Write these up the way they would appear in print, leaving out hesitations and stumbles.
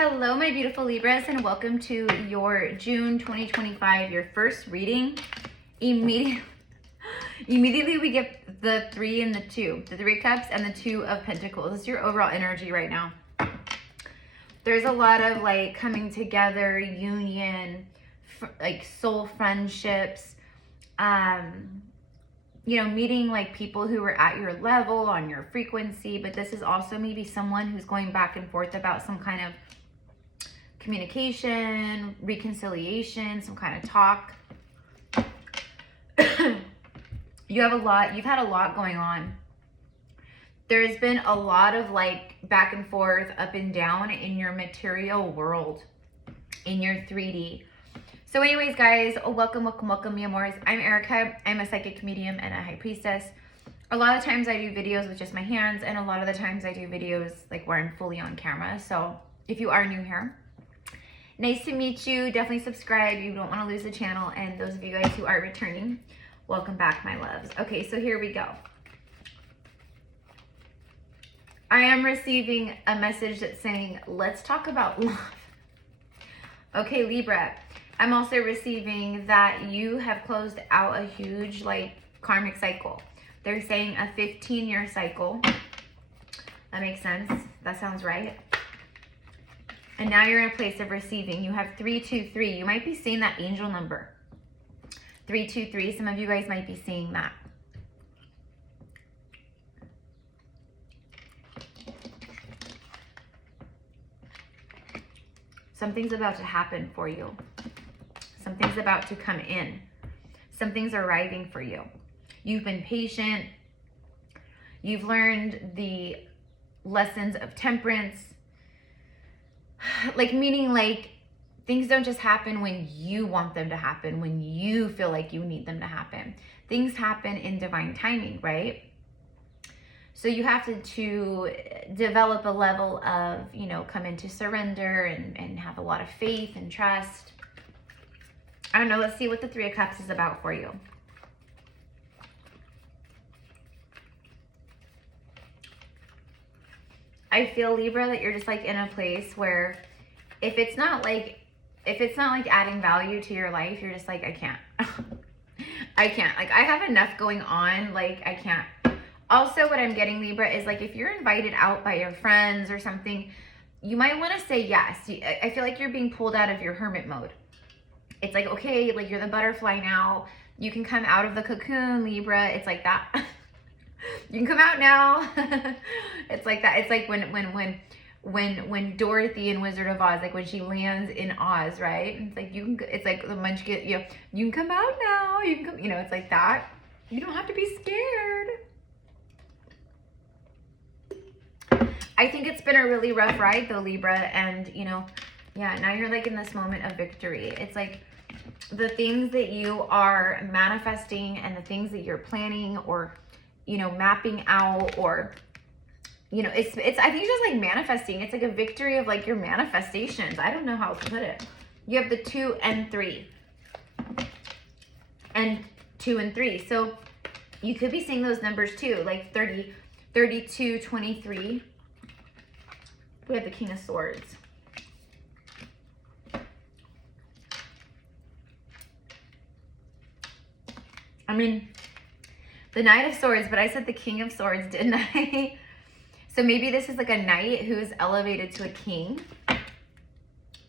Hello, my beautiful Libras, and welcome to your June 2025, your first reading. Immediately we get the 3 and the 2, the 3 cups and the 2 of pentacles. This is your overall energy right now. There's a lot of like coming together, union, like soul friendships, you know, meeting like people who are at your level, on your frequency, but this is also maybe someone who's going back and forth about some kind of communication, reconciliation, some kind of talk. You've had a lot going on. There's been a lot of like back and forth, up and down in your material world, in your 3D. So anyways, guys, welcome, mi amores. I'm Erica. I'm a psychic medium and a high priestess. A lot of times I do videos with just my hands, and a lot of the times I do videos like where I'm fully on camera. So if you are new here, nice to meet you. Definitely subscribe. You don't want to lose the channel. And those of you guys who are returning, welcome back, my loves. Okay, so here we go. I am receiving a message that's saying, let's talk about love. Okay, Libra. I'm also receiving that you have closed out a huge like karmic cycle. They're saying a 15-year cycle. That makes sense. That sounds right. And now you're in a place of receiving. You have 323. You might be seeing that angel number. 323. Some of you guys might be seeing that. Something's about to happen for you. Something's about to come in. Something's arriving for you. You've been patient. You've learned the lessons of temperance. Like, meaning like things don't just happen when you want them to happen, when you feel like you need them to happen. Things happen in divine timing, right? So you have to develop a level of, you know, come into surrender and have a lot of faith and trust. I don't know. Let's see what the 3 of Cups is about for you. I feel, Libra, that you're just like in a place where if it's not like adding value to your life, you're just like, I can't. I can't. Like, I have enough going on. Like, I can't. Also, what I'm getting, Libra, is like if you're invited out by your friends or something, you might want to say yes. I feel like you're being pulled out of your hermit mode. It's like, okay, like you're the butterfly now. You can come out of the cocoon, Libra. It's like that. You can come out now. It's like that. It's like when Dorothy in Wizard of Oz, like when she lands in Oz, right? It's like you can. It's like the munchkin. You can come out now. You can come. You know, it's like that. You don't have to be scared. I think it's been a really rough ride though, Libra, and you know, yeah, now you're like in this moment of victory. It's like the things that you are manifesting and the things that you're planning or, you know, mapping out, or, you know, it's I think it's just like manifesting. It's like a victory of like your manifestations. I don't know how to put it. You have the 2 and 3. And 2 and 3. So you could be seeing those numbers too, like 30, 32, 23. We have the King of Swords. I mean, the Knight of Swords, but I said the King of Swords, didn't I? So maybe this is like a knight who's elevated to a king.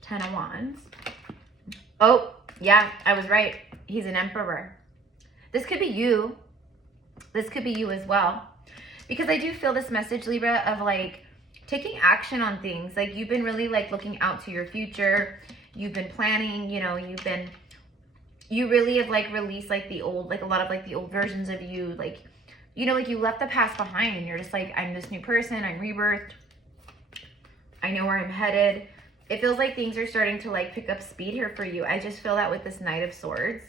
10 of Wands. Oh, yeah, I was right. He's an emperor. This could be you. This could be you as well. Because I do feel this message, Libra, of like taking action on things. Like you've been really like looking out to your future. You've been planning, you know, you really have like released like the old, like a lot of like the old versions of you. Like, you know, like you left the past behind and you're just like, I'm this new person. I'm rebirthed. I know where I'm headed. It feels like things are starting to like pick up speed here for you. I just feel that with this Knight of Swords.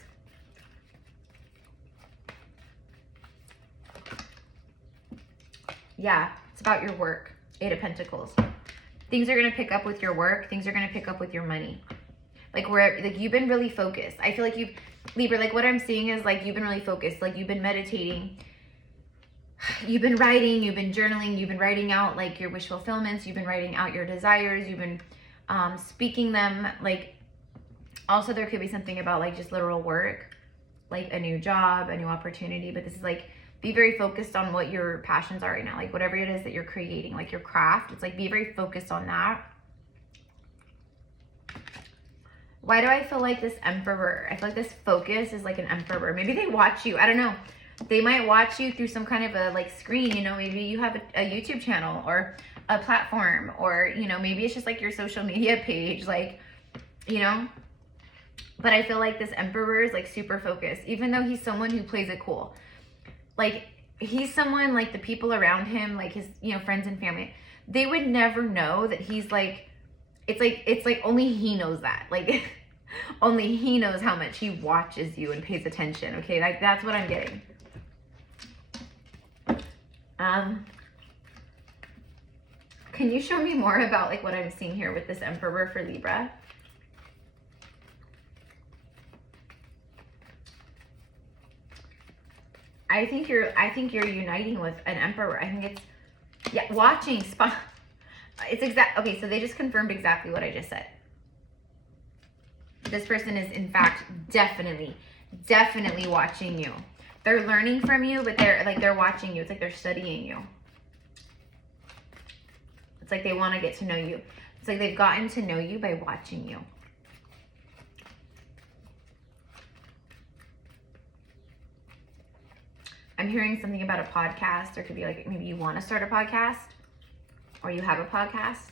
Yeah, it's about your work. 8 of Pentacles. Things are going to pick up with your work. Things are going to pick up with your money. Like where, like you've been really focused. I feel like you've, Libra, like what I'm seeing is like you've been really focused. Like you've been meditating. You've been writing. You've been journaling. You've been writing out like your wish fulfillments. You've been writing out your desires. You've been speaking them. Like, also there could be something about like just literal work, like a new job, a new opportunity. But this is like, be very focused on what your passions are right now. Like whatever it is that you're creating, like your craft, it's like, be very focused on that. Why do I feel like this Emperor? I feel like this focus is like an Emperor. Maybe they watch you. I don't know. They might watch you through some kind of a like screen, you know, maybe you have a YouTube channel or a platform, or, you know, maybe it's just like your social media page, like, you know. But I feel like this Emperor is like super focused, even though he's someone who plays it cool. Like, he's someone, like the people around him, like his, you know, friends and family, they would never know that he's like, it's like only he knows that. Like, only he knows how much he watches you and pays attention. Okay, like that's what I'm getting. Can you show me more about like what I'm seeing here with this Emperor for Libra? I think you're uniting with an Emperor. I think it's, yeah, watching spot. It's exact. Okay, so they just confirmed exactly what I just said. This person is in fact definitely watching you. They're learning from you, but they're watching you. It's like they're studying you. It's like they want to get to know you. It's like they've gotten to know you by watching you. I'm hearing something about a podcast. Or it could be like maybe you want to start a podcast, or you have a podcast,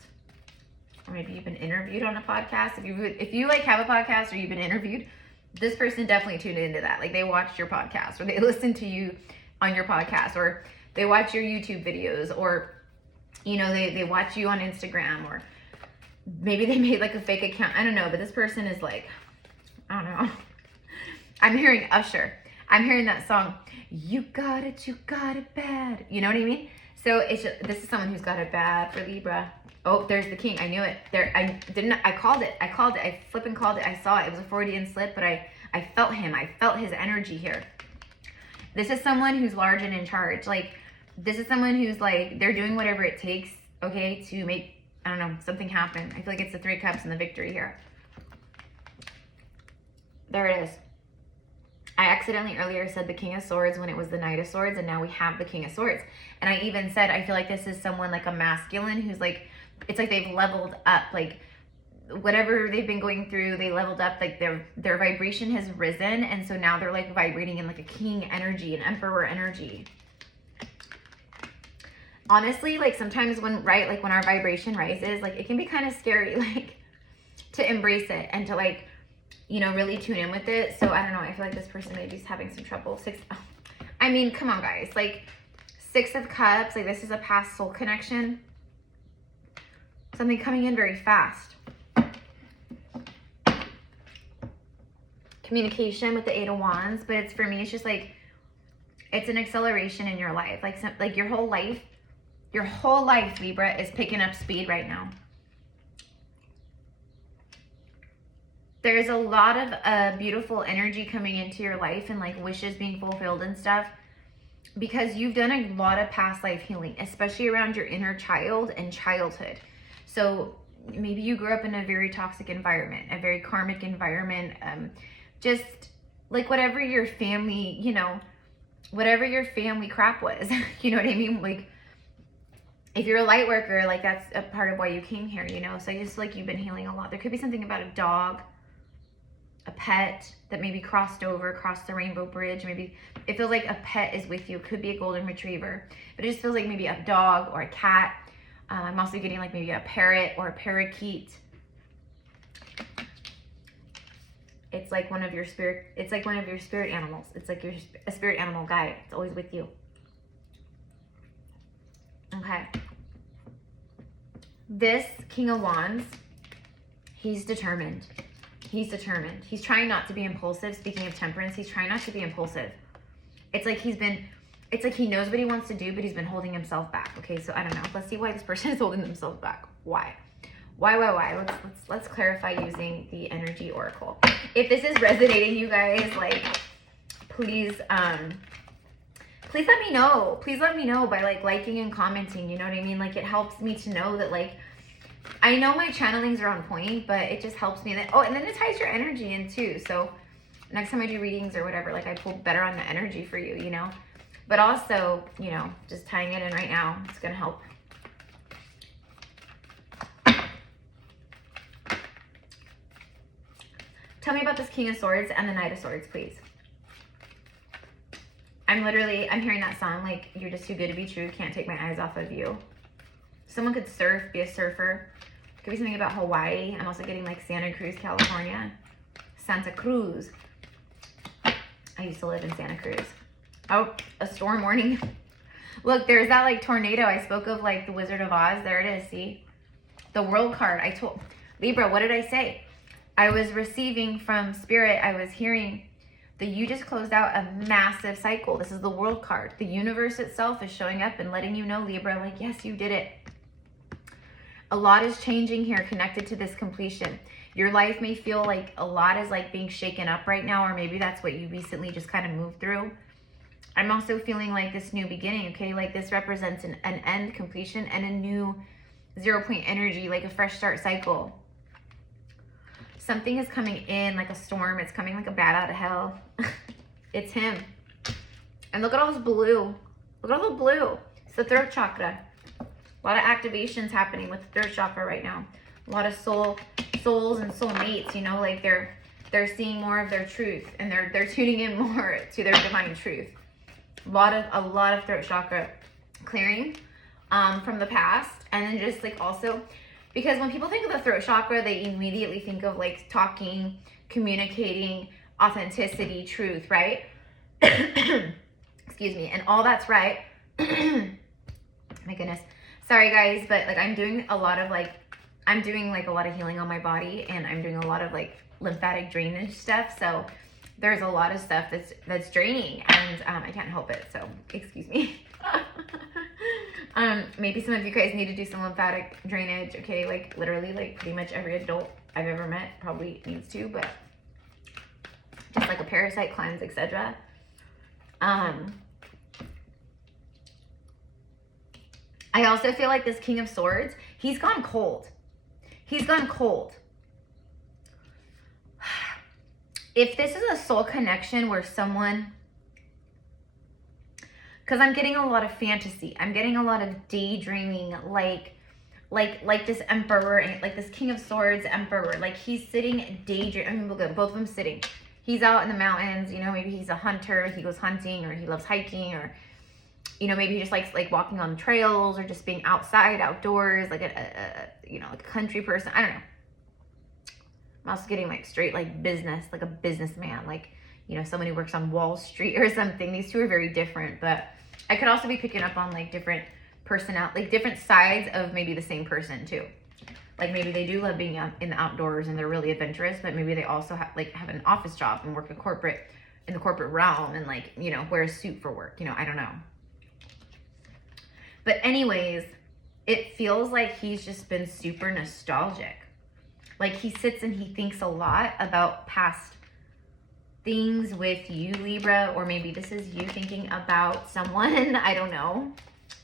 or maybe you've been interviewed on a podcast. If you like have a podcast or you've been interviewed, this person definitely tuned into that. Like they watched your podcast, or they listened to you on your podcast, or they watch your YouTube videos, or, you know, they watch you on Instagram, or maybe they made like a fake account. I don't know, but this person is like, I don't know. I'm hearing Usher. I'm hearing that song, you got it bad. You know what I mean? So it's just, this is someone who's got it bad for Libra. Oh, there's the King. I knew it. I called it. I flipping called it. I saw it. It was a Freudian slip, but I felt him. I felt his energy here. This is someone who's large and in charge. Like, this is someone who's like, they're doing whatever it takes, okay, to make, I don't know, something happen. I feel like it's the 3 cups and the victory here. There it is. I accidentally earlier said the King of Swords when it was the Knight of Swords, and now we have the King of Swords. And I even said, I feel like this is someone like a masculine who's like, it's like they've leveled up, like whatever they've been going through, they leveled up, like their vibration has risen. And so now they're like vibrating in like a king energy, an emperor energy. Honestly, like sometimes when, right, like when our vibration rises, like it can be kind of scary, like to embrace it and to like, you know, really tune in with it. So I don't know. I feel like this person maybe is having some trouble. I mean, come on, guys. Like 6 of Cups. Like this is a past soul connection. Something coming in very fast. Communication with the 8 of Wands. But it's, for me, it's just like, it's an acceleration in your life. Like your whole life, Libra, is picking up speed right now. There's a lot of beautiful energy coming into your life and like wishes being fulfilled and stuff, because you've done a lot of past life healing, especially around your inner child and childhood. So maybe you grew up in a very toxic environment, a very karmic environment, just like whatever your family, you know, whatever your family crap was, you know what I mean? Like if you're a light worker, like that's a part of why you came here, you know? So I just like you've been healing a lot. There could be something about a dog, a pet that maybe crossed the rainbow bridge. Maybe it feels like a pet is with you. It could be a golden retriever, but it just feels like maybe a dog or a cat. I'm also getting like maybe a parrot or a parakeet. It's like one of your spirit, it's like one of your spirit animals. It's like a spirit animal guide. It's always with you. Okay. This King of Wands, he's determined. He's determined. He's trying not to be impulsive. Speaking of temperance, he's trying not to be impulsive. It's like it's like he knows what he wants to do, but he's been holding himself back. Okay, so I don't know. Let's see why this person is holding themselves back. Why? Let's clarify using the energy oracle. If this is resonating, you guys, like, please let me know. Please let me know by like liking and commenting. You know what I mean? Like it helps me to know that like I know my channelings are on point, but it just helps me. Oh, and then it ties your energy in too. So next time I do readings or whatever, like I pull better on the energy for you, you know? But also, you know, just tying it in right now, it's going to help. Tell me about this King of Swords and the Knight of Swords, please. I'm hearing that song, like, you're just too good to be true, can't take my eyes off of you. Someone could surf, be a surfer. Could be something about Hawaii. I'm also getting like Santa Cruz, California. Santa Cruz. I used to live in Santa Cruz. Oh, a storm warning. Look, there's that like tornado I spoke of, like the Wizard of Oz. There it is, see? The World card. I told Libra, what did I say? I was receiving from Spirit, I was hearing that you just closed out a massive cycle. This is the World card. The universe itself is showing up and letting you know, Libra, like, yes, you did it. A lot is changing here connected to this completion. Your life may feel like a lot is like being shaken up right now, or maybe that's what you recently just kind of moved through. I'm also feeling like this new beginning, okay? Like this represents an end, completion, and a new 0 point energy, like a fresh start cycle. Something is coming in like a storm. It's coming like a bat out of hell. It's him. And look at all this blue. Look at all the blue. It's the throat chakra. A lot of activations happening with the throat chakra right now. A lot of souls and soulmates, you know, like they're seeing more of their truth, and they're tuning in more to their divine truth. A lot of throat chakra clearing from the past, and then just like also, because when people think of the throat chakra, they immediately think of like talking, communicating, authenticity, truth, right? Excuse me. And all that's right. My goodness. Sorry guys, but like I'm doing a lot of healing on my body, and I'm doing a lot of like lymphatic drainage stuff. So there's a lot of stuff that's draining, and I can't help it. So excuse me. Maybe some of you guys need to do some lymphatic drainage, okay? Like literally, like pretty much every adult I've ever met probably needs to, but just like a parasite cleanse, etc. I also feel like this King of Swords, he's gone cold. He's gone cold. If this is a soul connection where someone, because I'm getting a lot of fantasy, I'm getting a lot of daydreaming, like this emperor, like this King of Swords emperor, like he's sitting daydreaming. I mean, look at both of them sitting. He's out in the mountains, you know, maybe he's a hunter, he goes hunting, or he loves hiking, or, you know, maybe he just likes like walking on trails, or just being outside, outdoors, like you know, like a country person. I don't know. I'm also getting like straight like business, like a businessman, like, you know, someone who works on Wall Street or something. These two are very different, but I could also be picking up on like different like different sides of maybe the same person too. Like maybe they do love being in the outdoors and they're really adventurous, but maybe they also have an office job and work in the corporate realm, and like, you know, wear a suit for work, you know, I don't know. But anyways, it feels like he's just been super nostalgic. Like he sits and he thinks a lot about past things with you, Libra, or maybe this is you thinking about someone. I don't know,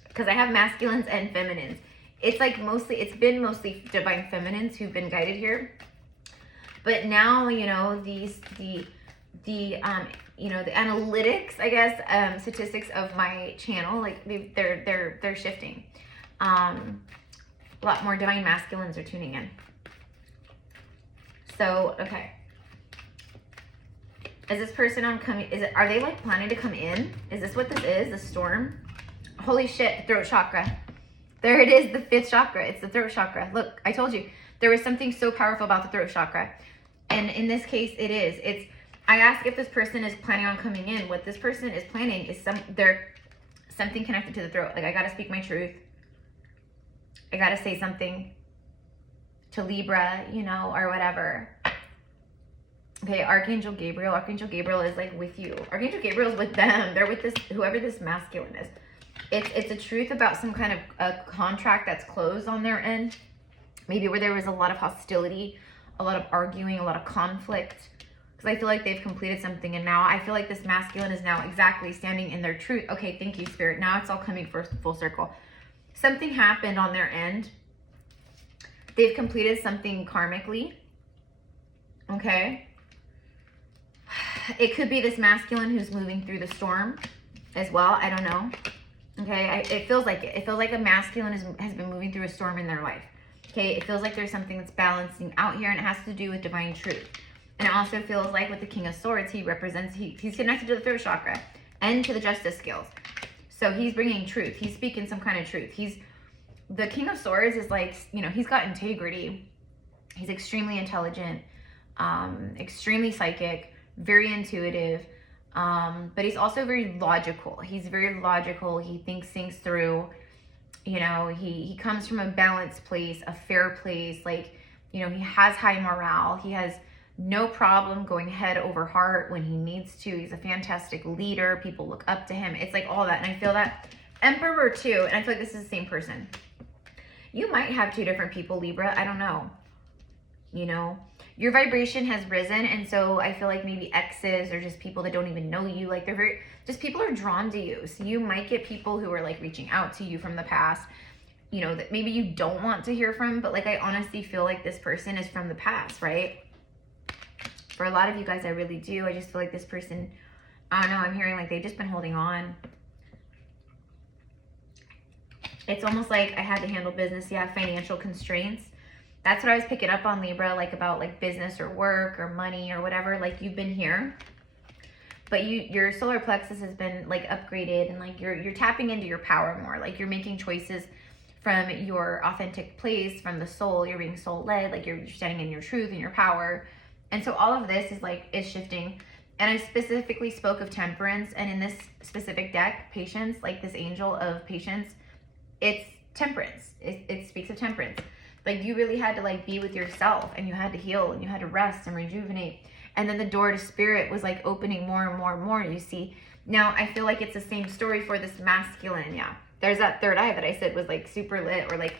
because I have masculines and feminines. It's like it's been mostly divine feminines who've been guided here, but now, you know, you know, the analytics, I guess, statistics of my channel, like they're shifting. A lot more divine masculines are tuning in. So, okay. Is this person are they like planning to come in? Is this what this is? The storm? Holy shit, throat chakra. There it is, the 5th chakra. It's the throat chakra. Look, I told you. There was something so powerful about the throat chakra. And in this case, it is. I ask if this person is planning on coming in. What this person is planning is something connected to the throat. Like, I gotta speak my truth. I gotta say something to Libra, you know, or whatever. Okay, Archangel Gabriel. Archangel Gabriel is like with you. Archangel Gabriel is with them. They're with this, whoever this masculine is. It's a truth about some kind of a contract that's closed on their end. Maybe where there was a lot of hostility, a lot of arguing, a lot of conflict. Because I feel like they've completed something, and now I feel like this masculine is now exactly standing in their truth. Okay, thank you, Spirit. Now it's all coming full circle. Something happened on their end They've completed something karmically. Okay. It could be this masculine who's moving through the storm as well. I don't know. Okay. It feels like it. It feels like a masculine has been moving through a storm in their life. Okay. It feels like there's something that's balancing out here, and it has to do with divine truth. And it also feels like with the King of Swords, he represents, he's connected to the throat chakra and to the justice skills. So he's bringing truth. He's speaking some kind of truth. The King of Swords is like, you know, he's got integrity. He's extremely intelligent, extremely psychic, very intuitive, but he's also very logical. He's very logical. He thinks things through. You know, he comes from a balanced place, a fair place. Like, you know, he has high morale. He has no problem going head over heart when he needs to. He's a fantastic leader. People look up to him. It's like all that. And I feel that Emperor too. And I feel like this is the same person. You might have two different people, Libra. I don't know. You know, your vibration has risen. And so I feel like maybe exes or just people that don't even know you, like they're very, just people are drawn to you. So you might get people who are like reaching out to you from the past, you know, that maybe you don't want to hear from, but like I honestly feel like this person is from the past, right? For a lot of you guys, I really do. I just feel like this person, I don't know, I'm hearing like they've just been holding on. It's almost like I had to handle business. Yeah, financial constraints. That's what I was picking up on, Libra, like about like business or work or money or whatever. Like you've been here, but your solar plexus has been like upgraded, and like you're tapping into your power more. Like you're making choices from your authentic place, from the soul. You're being soul led. Like you're standing in your truth and your power. And so all of this is shifting. And I specifically spoke of temperance. And in this specific deck, patience, like this angel of patience, it's temperance. It speaks of temperance. Like you really had to like be with yourself, and you had to heal, and you had to rest and rejuvenate. And then the door to spirit was like opening more and more and more, you see. Now I feel like it's the same story for this masculine. Yeah. There's that third eye that I said was like super lit, or like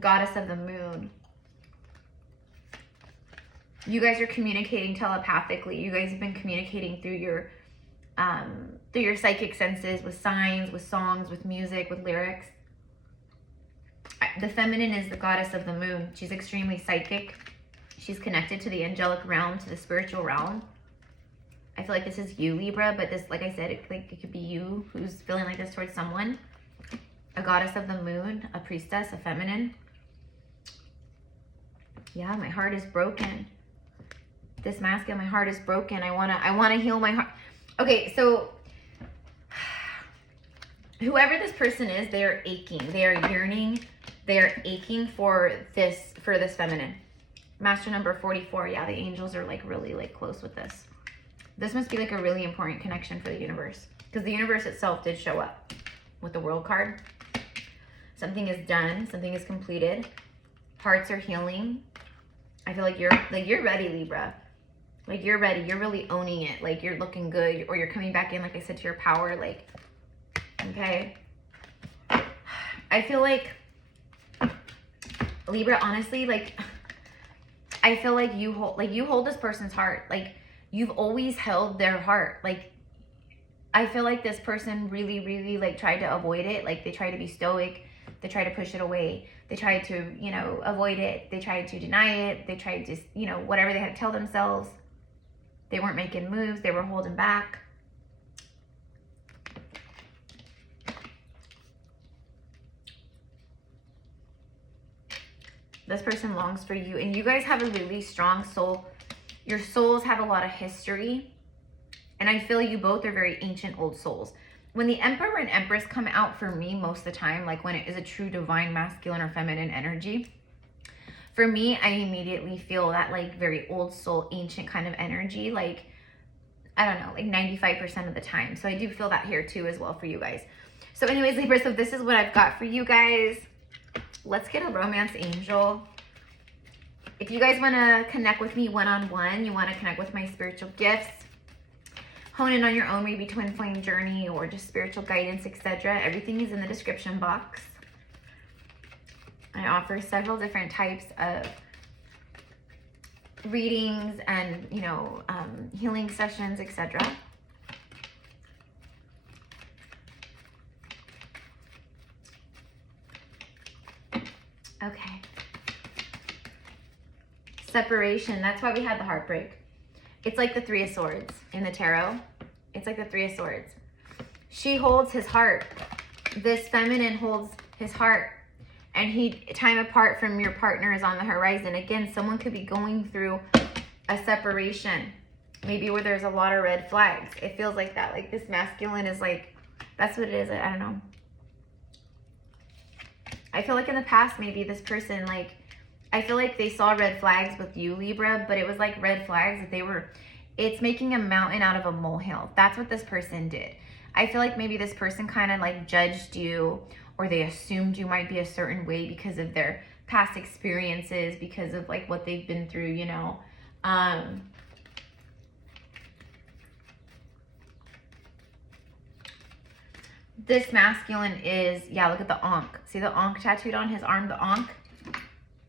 goddess of the moon. You guys are communicating telepathically. You guys have been communicating through your psychic senses, with signs, with songs, with music, with lyrics. The feminine is the goddess of the moon. She's extremely psychic. She's connected to the angelic realm, to the spiritual realm. I feel like this is you, Libra, but this, like I said, it could be you who's feeling like this towards someone. A goddess of the moon, a priestess, a feminine. Yeah, my heart is broken. This masculine, my heart is broken. I wanna heal my heart. Okay, so whoever this person is, they are aching. They are yearning. They are aching for this feminine. Master number 44. Yeah, the angels are like really like close with this. This must be like a really important connection for the universe, because the universe itself did show up with the World card. Something is done. Something is completed. Hearts are healing. I feel like you're ready, Libra. Like you're ready. You're really owning it. Like you're looking good, or you're coming back in, like I said, to your power. Like, okay. I feel like, Libra, honestly, like, I feel like you hold this person's heart. Like you've always held their heart. Like I feel like this person really, really like tried to avoid it. Like they tried to be stoic. They tried to push it away. They tried to, you know, avoid it. They tried to deny it. They tried to, you know, whatever they had to tell themselves. They weren't making moves. They were holding back. This person longs for you, and you guys have a really strong soul. Your souls have a lot of history, and I feel you both are very ancient old souls. When the Emperor and Empress come out for me most of the time, like when it is a true divine masculine or feminine energy, for me, I immediately feel that like very old soul, ancient kind of energy, like, I don't know, like 95% of the time. So I do feel that here too as well for you guys. So anyways, Libra, so this is what I've got for you guys. Let's get a romance angel. If you guys want to connect with me one-on-one, you want to connect with my spiritual gifts, hone in on your own maybe twin flame journey or just spiritual guidance, etc., everything is in the description box. I offer several different types of readings and, you know, healing sessions, etc. Okay. Separation. That's why we had the heartbreak. It's like the Three of Swords in the tarot. It's like the Three of Swords. She holds his heart. This feminine holds his heart. And time apart from your partner is on the horizon. Again, someone could be going through a separation. Maybe where there's a lot of red flags. It feels like that. Like this masculine is like, that's what it is. I don't know. I feel like in the past, maybe this person, like, I feel like they saw red flags with you, Libra, but it was like red flags that it's making a mountain out of a molehill. That's what this person did. I feel like maybe this person kind of like judged you, or they assumed you might be a certain way because of their past experiences, because of like what they've been through, you know. This masculine is, yeah, look at the Ankh. See the Ankh tattooed on his arm, the Ankh?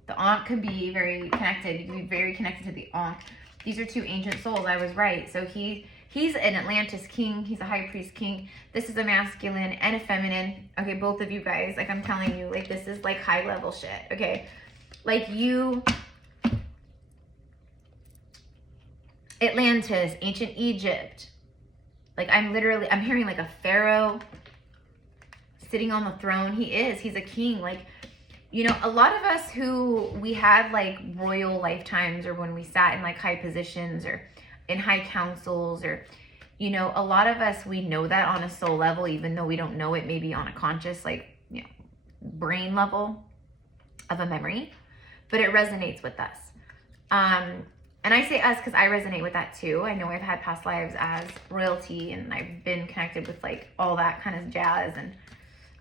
The Ankh could be very connected. You could be very connected to the Ankh. These are two ancient souls. I was right. So he's an Atlantis king. He's a high priest king. This is a masculine and a feminine. Okay, both of you guys, like I'm telling you, like this is like high level shit, okay? Like you, Atlantis, ancient Egypt. Like I'm hearing like a pharaoh sitting on the throne. He's a king. Like, you know, a lot of us who we had like royal lifetimes, or when we sat in like high positions or in high councils, or, you know, a lot of us, we know that on a soul level, even though we don't know it maybe on a conscious, like, you know, brain level of a memory, but it resonates with us. And I say us because I resonate with that too. I know I've had past lives as royalty, and I've been connected with like all that kind of jazz, and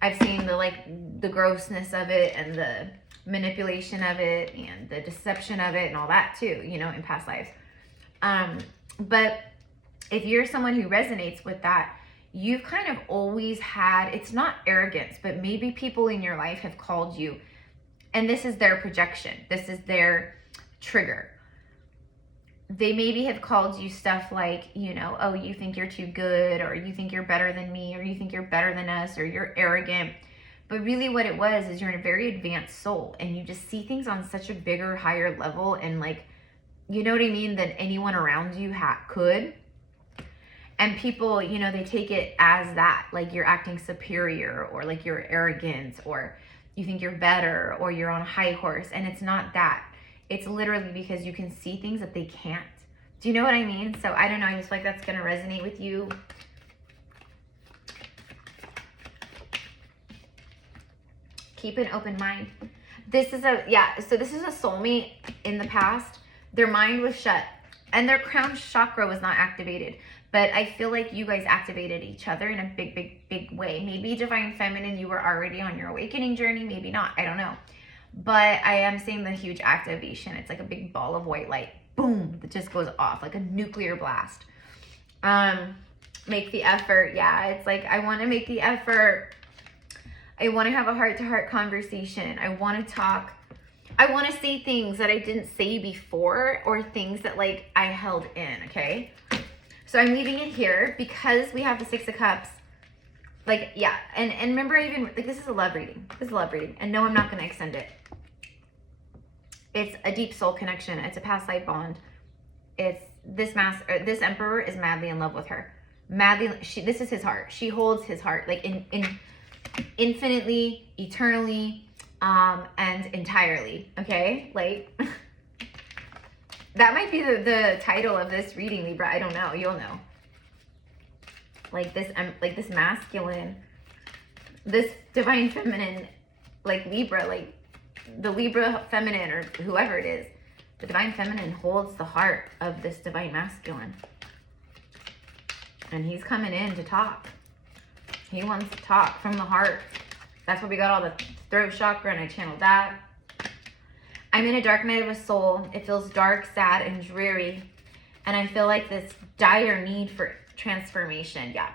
I've seen the grossness of it, and the manipulation of it, and the deception of it, and all that too, you know, in past lives. But if you're someone who resonates with that, you've kind of always had, it's not arrogance, but maybe people in your life have called you, and this is their projection. This is their trigger. They maybe have called you stuff like, you know, oh, you think you're too good, or you think you're better than me, or you think you're better than us, or you're arrogant. But really what it was is you're a very advanced soul, and you just see things on such a bigger, higher level, and like, you know what I mean, than anyone around you could. And people, you know, they take it as that, like you're acting superior, or like you're arrogant, or you think you're better, or you're on a high horse. And it's not that. It's literally because you can see things that they can't. Do you know what I mean? So I don't know. I just feel like that's going to resonate with you. Keep an open mind. This is so this is a soulmate in the past. Their mind was shut and their crown chakra was not activated. But I feel like you guys activated each other in a big, big, big way. Maybe Divine Feminine, you were already on your awakening journey. Maybe not. I don't know. But I am seeing the huge activation. It's like a big ball of white light. Boom. That just goes off like a nuclear blast. Make the effort. Yeah, it's like I want to make the effort. I want to have a heart-to-heart conversation. I want to talk. I want to say things that I didn't say before, or things that like I held in, okay? So I'm leaving it here because we have the Six of Cups. Like, yeah, and remember, even like this is a love reading. This is a love reading, and no, I'm not going to extend it. It's a deep soul connection. It's a past life bond. It's this emperor is madly in love with her. Madly, this is his heart. She holds his heart, like in infinitely, eternally, and entirely. Okay, like that might be the title of this reading, Libra. I don't know. You'll know. Like this masculine, this Divine Feminine, like Libra, like the Libra Feminine, or whoever it is, the Divine Feminine holds the heart of this Divine Masculine. And he's coming in to talk. He wants to talk from the heart. That's what we got all the throat chakra, and I channeled that. I'm in a dark night of a soul. It feels dark, sad, and dreary. And I feel like this dire need for transformation. Yeah.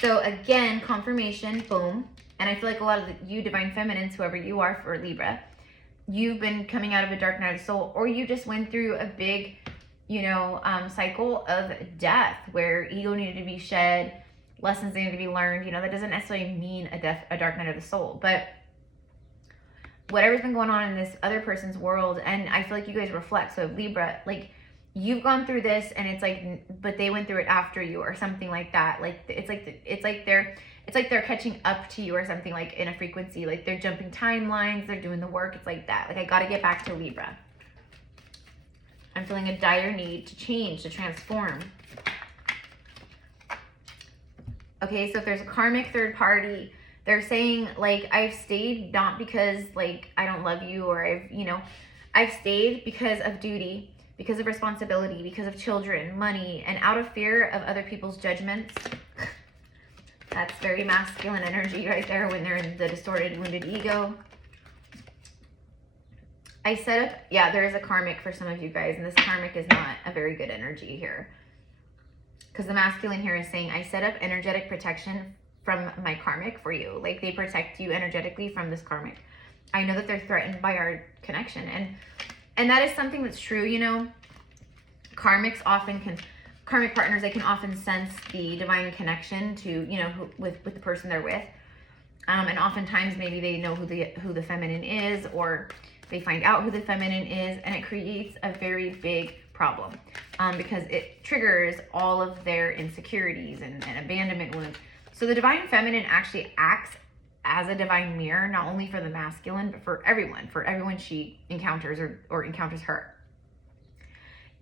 So again, confirmation, boom. And I feel like a lot of you Divine Feminines, whoever you are for Libra, you've been coming out of a dark night of soul, or you just went through a big, you know, cycle of death where ego needed to be shed, lessons needed to be learned. You know, that doesn't necessarily mean a dark night of the soul, but whatever's been going on in this other person's world, and I feel like you guys reflect. So Libra, like, you've gone through this, and it's like, but they went through it after you, or something like that. Like, it's like they're catching up to you, or something, like in a frequency. Like, they're jumping timelines, they're doing the work. It's like that. Like, I got to get back to Libra. I'm feeling a dire need to change, to transform. Okay, so if there's a karmic third party, they're saying, like, I've stayed not because, like, I don't love you, or I've stayed because of duty, because of responsibility, because of children, money, and out of fear of other people's judgments. That's very masculine energy right there when they're in the distorted, wounded ego. I set up, yeah, there is a karmic for some of you guys, and this karmic is not a very good energy here. Because the masculine here is saying, I set up energetic protection from my karmic for you. Like, they protect you energetically from this karmic. I know that they're threatened by our connection. And that is something that's true, you know. Karmic partners, they can often sense the divine connection to, you know, with the person they're with. And oftentimes maybe they know who the feminine is, or they find out who the feminine is, and it creates a very big problem because it triggers all of their insecurities and abandonment wounds. So the divine feminine actually acts as a divine mirror, not only for the masculine, but for everyone she encounters or encounters her.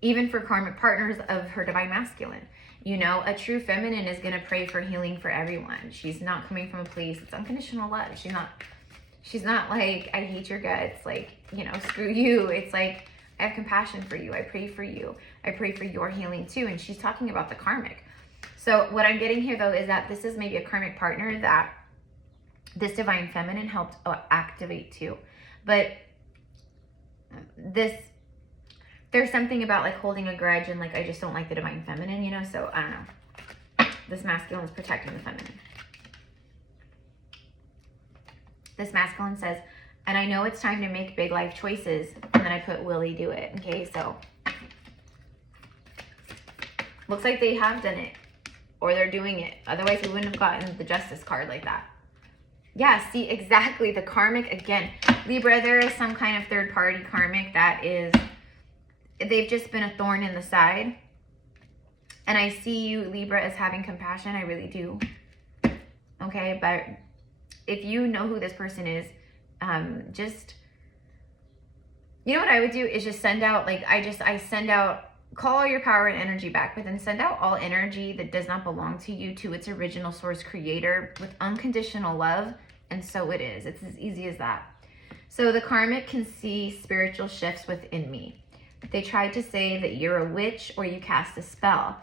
Even for karmic partners of her divine masculine. You know, a true feminine is going to pray for healing for everyone. She's not coming from a place, it's unconditional love. She's not like, I hate your guts, like, you know, screw you. It's like, I have compassion for you. I pray for you. I pray for your healing too. And she's talking about the karmic. So what I'm getting here though is that this is maybe a karmic partner that this divine feminine helped activate too. But there's something about like holding a grudge and like, I just don't like the divine feminine, you know? So I don't know. This masculine is protecting the feminine. This masculine says, and I know it's time to make big life choices. And then I put, will he do it? Okay, so looks like they have done it, or they're doing it. Otherwise, we wouldn't have gotten the justice card like that. Yeah, see, exactly. The karmic, again, Libra, there is some kind of third party karmic that is, they've just been a thorn in the side. And I see you, Libra, as having compassion. I really do. Okay, but if you know who this person is, just, you know what I would do is just send out, like, I send out, call all your power and energy back, but then send out all energy that does not belong to you to its original source creator with unconditional love. And so it is. It's as easy as that. So the karmic can see spiritual shifts within me. They tried to say that you're a witch or you cast a spell,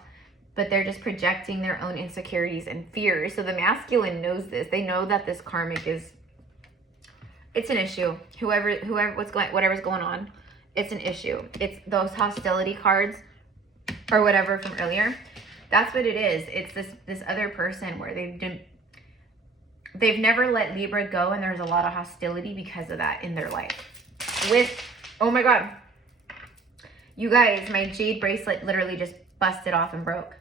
but they're just projecting their own insecurities and fears. So the masculine knows this. They know that this karmic is, it's an issue. Whatever's going on, it's an issue. It's those hostility cards or whatever from earlier. That's what it is. It's this other person where they've never let Libra go, and there's a lot of hostility because of that in their life. Oh my God. You guys, my jade bracelet literally just busted off and broke.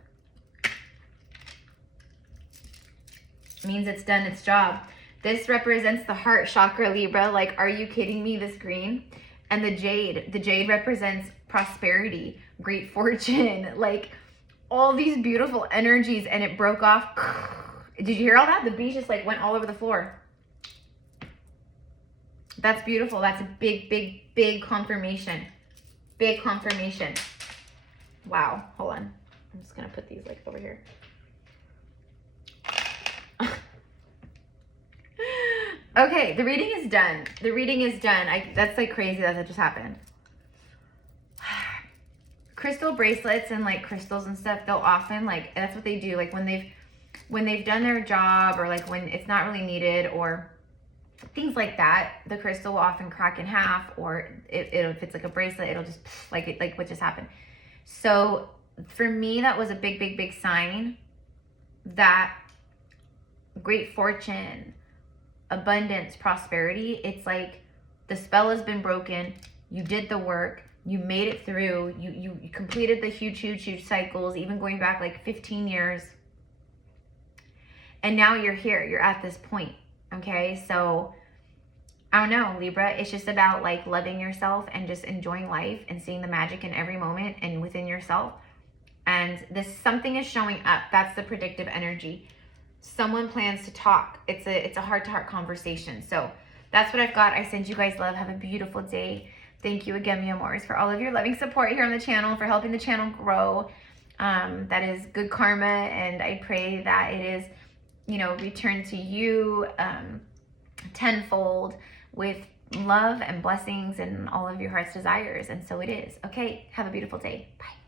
Means it's done its job. This represents the heart chakra, Libra. Like, are you kidding me? This green. And the jade represents prosperity, great fortune, like all these beautiful energies, and it broke off. Did you hear all that? The bees just like went all over the floor. That's beautiful. That's a big, big, big confirmation. Big confirmation. Wow. Hold on. I'm just going to put these like over here. Okay, the reading is done. The reading is done. That's like crazy that just happened. Crystal bracelets and like crystals and stuff, they'll often like, that's what they do. Like when they've done their job, or like when it's not really needed or things like that, the crystal will often crack in half, or if it's like a bracelet, it'll just like what just happened. So for me, that was a big, big, big sign that great fortune, abundance, prosperity, it's like the spell has been broken. You did the work. You made it through. You completed the huge cycles, even going back like 15 years. And now you're here. You're at this point. Okay. So I don't know, Libra. It's just about like loving yourself and just enjoying life and seeing the magic in every moment and within yourself. And this something is showing up. That's the predictive energy. Someone plans to talk. It's a heart-to-heart conversation. So that's what I've got. I send you guys love. Have a beautiful day. Thank you again, mi amores, for all of your loving support here on the channel, for helping the channel grow. That is good karma, and I pray that it is, you know, returned to you tenfold with love and blessings and all of your heart's desires. And so it is. Okay, have a beautiful day. Bye.